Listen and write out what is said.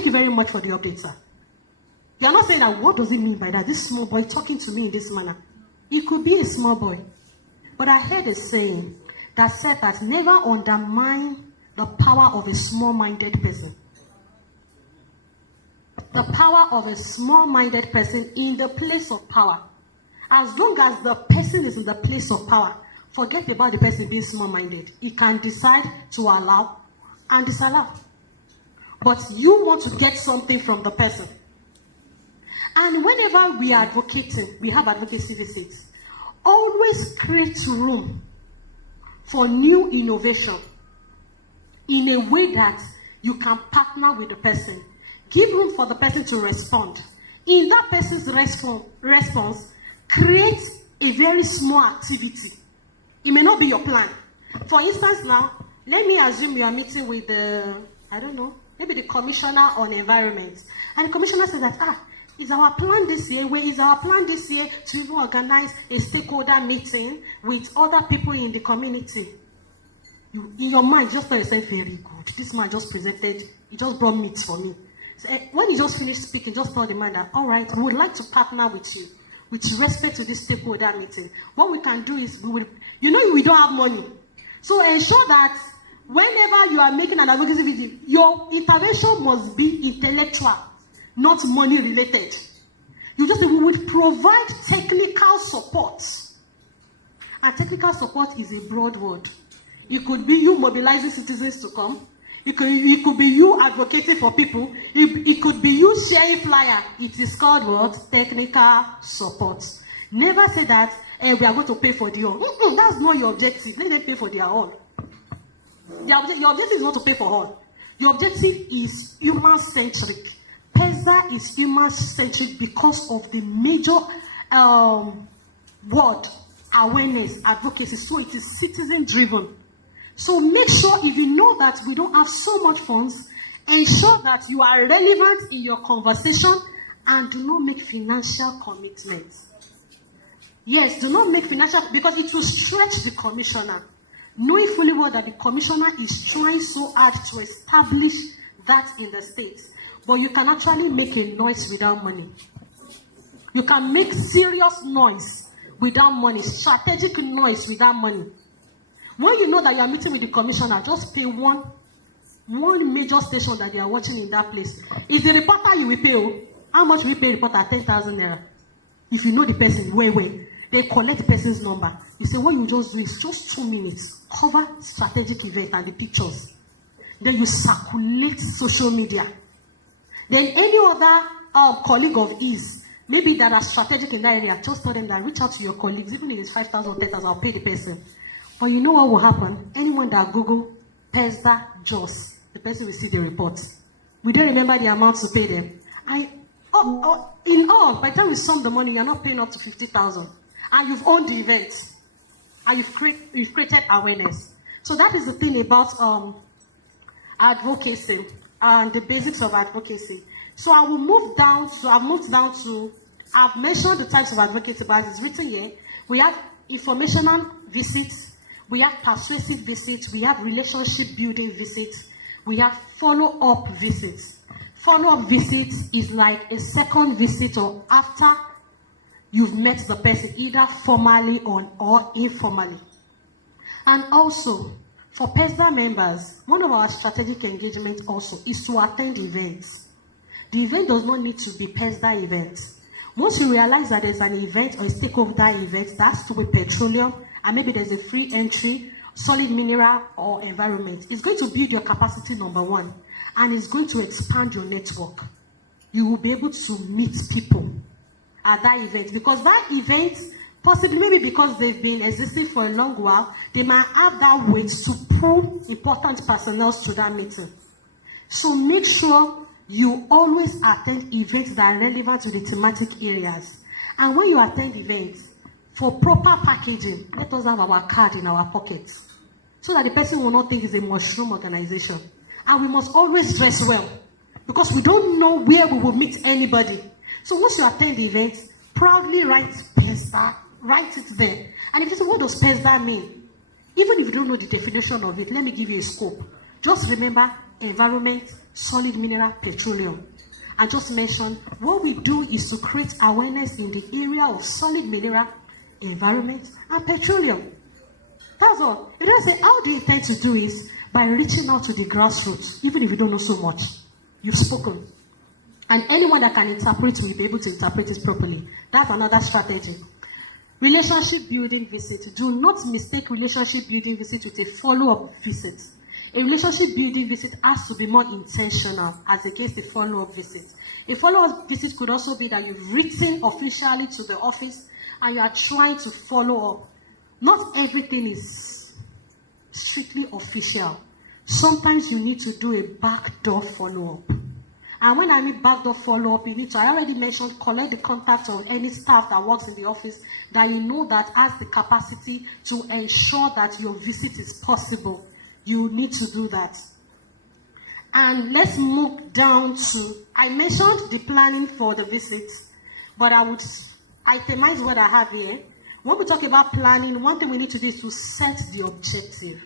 thank you very much for the update, sir. You're not saying that, what does it mean by that? This small boy talking to me in this manner. It could be a small boy. But I heard a saying that said that never undermine the power of a small-minded person. The power of a small-minded person in the place of power. As long as the person is in the place of power, forget about the person being small-minded. He can decide to allow and disallow. But you want to get something from the person. And whenever we are advocating, we have advocacy visits, always create room for new innovation in a way that you can partner with the person. Give room for the person to respond. In that person's response, create a very small activity. It may not be your plan. For instance now, let me assume you are meeting with the, I don't know, maybe the commissioner on environment. And the commissioner says that, is our plan this year to even organize a stakeholder meeting with other people in the community? You, in your mind, just tell yourself, very good. This man just presented, he just brought meat for me. So, when he just finished speaking, just tell the man that, all right, we would like to partner with you with respect to this stakeholder meeting. What we can do is, we don't have money. So ensure that whenever you are making an advocacy video, your intervention must be intellectual, not money related. You just say, we will provide technical support. And technical support is a broad word. It could be you mobilizing citizens to come. It could be you advocating for people. It could be you sharing flyer. It is called what? Technical support. Never say that we are going to pay for the all. That's not your objective. Let them pay for their all. Your objective is not to pay for all. Your objective is human-centric. PESDAA is human-centric because of the major word, awareness, advocacy. So it is citizen-driven. So make sure, if you know that we don't have so much funds, ensure that you are relevant in your conversation and do not make financial commitments. Yes, do not make financial, because it will stretch the commissioner. Knowing fully well that the commissioner is trying so hard to establish that in the states. But you can actually make a noise without money. You can make serious noise without money, strategic noise without money. When you know that you are meeting with the commissioner, just pay one major station that you are watching in that place. It's the reporter you will pay. How much will you pay reporter? 10,000 naira. If you know the person, they collect the person's number. You say, what you just do is just 2 minutes. Cover strategic event and the pictures. Then you circulate social media. Then any other colleague of his, maybe that are strategic in that area, just tell them that reach out to your colleagues. Even if it's 5,000 or 10,000, I'll pay the person. But you know what will happen? Anyone that Google PESDAA JOS, the person will see the report. We don't remember the amount to pay them. In all, by the time we sum the money, you're not paying up to 50,000. And you've owned the event. And you've created awareness. So that is the thing about advocacy and the basics of advocacy. So I will move down to, I've mentioned the types of advocacy, but it's written here. We have informational visits. We have persuasive visits, we have relationship building visits, we have follow-up visits. Follow-up visits is like a second visit or after you've met the person, either formally or informally. And also, for PESDAA members, one of our strategic engagements also is to attend events. The event does not need to be PESDAA events. Once you realize that there's an event or a stakeholder event, that's to be petroleum, and maybe there's a free entry, solid mineral, or environment. It's going to build your capacity, number one, and it's going to expand your network. You will be able to meet people at that event, because that event, possibly maybe because they've been existing for a long while, they might have that weight to pull important personnel to that meeting. So make sure you always attend events that are relevant to the thematic areas. And when you attend events, for proper packaging, let us have our card in our pockets so that the person will not think it's a mushroom organization. And we must always dress well because we don't know where we will meet anybody. So once you attend the event, proudly write PESDAA, write it there. And if you say, what does PESDAA mean? Even if you don't know the definition of it, let me give you a scope. Just remember environment, solid mineral, petroleum. I just mentioned what we do is to create awareness in the area of solid mineral, environment, and petroleum. That's all. It doesn't say how do you intend to do is by reaching out to the grassroots, even if you don't know so much. You've spoken. And anyone that can interpret will be able to interpret it properly. That's another strategy. Relationship building visit. Do not mistake relationship building visit with a follow-up visit. A relationship building visit has to be more intentional as against a follow-up visit. A follow-up visit could also be that you've written officially to the office and you are trying to follow up. Not everything is strictly official. Sometimes you need to do a backdoor follow-up. And when I mean backdoor follow-up, you need to, I already mentioned, collect the contact of any staff that works in the office that you know that has the capacity to ensure that your visit is possible. You need to do that. And let's move down to, I mentioned the planning for the visit, but I would itemize what I have here. When we talk about planning, one thing we need to do is to set the objective.